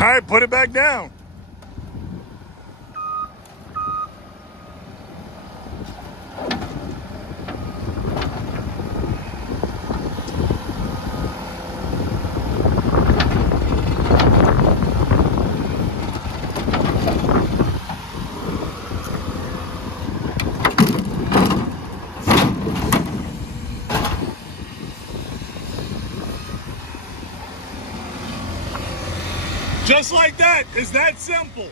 All right, put it back down. Just like that. It's that simple.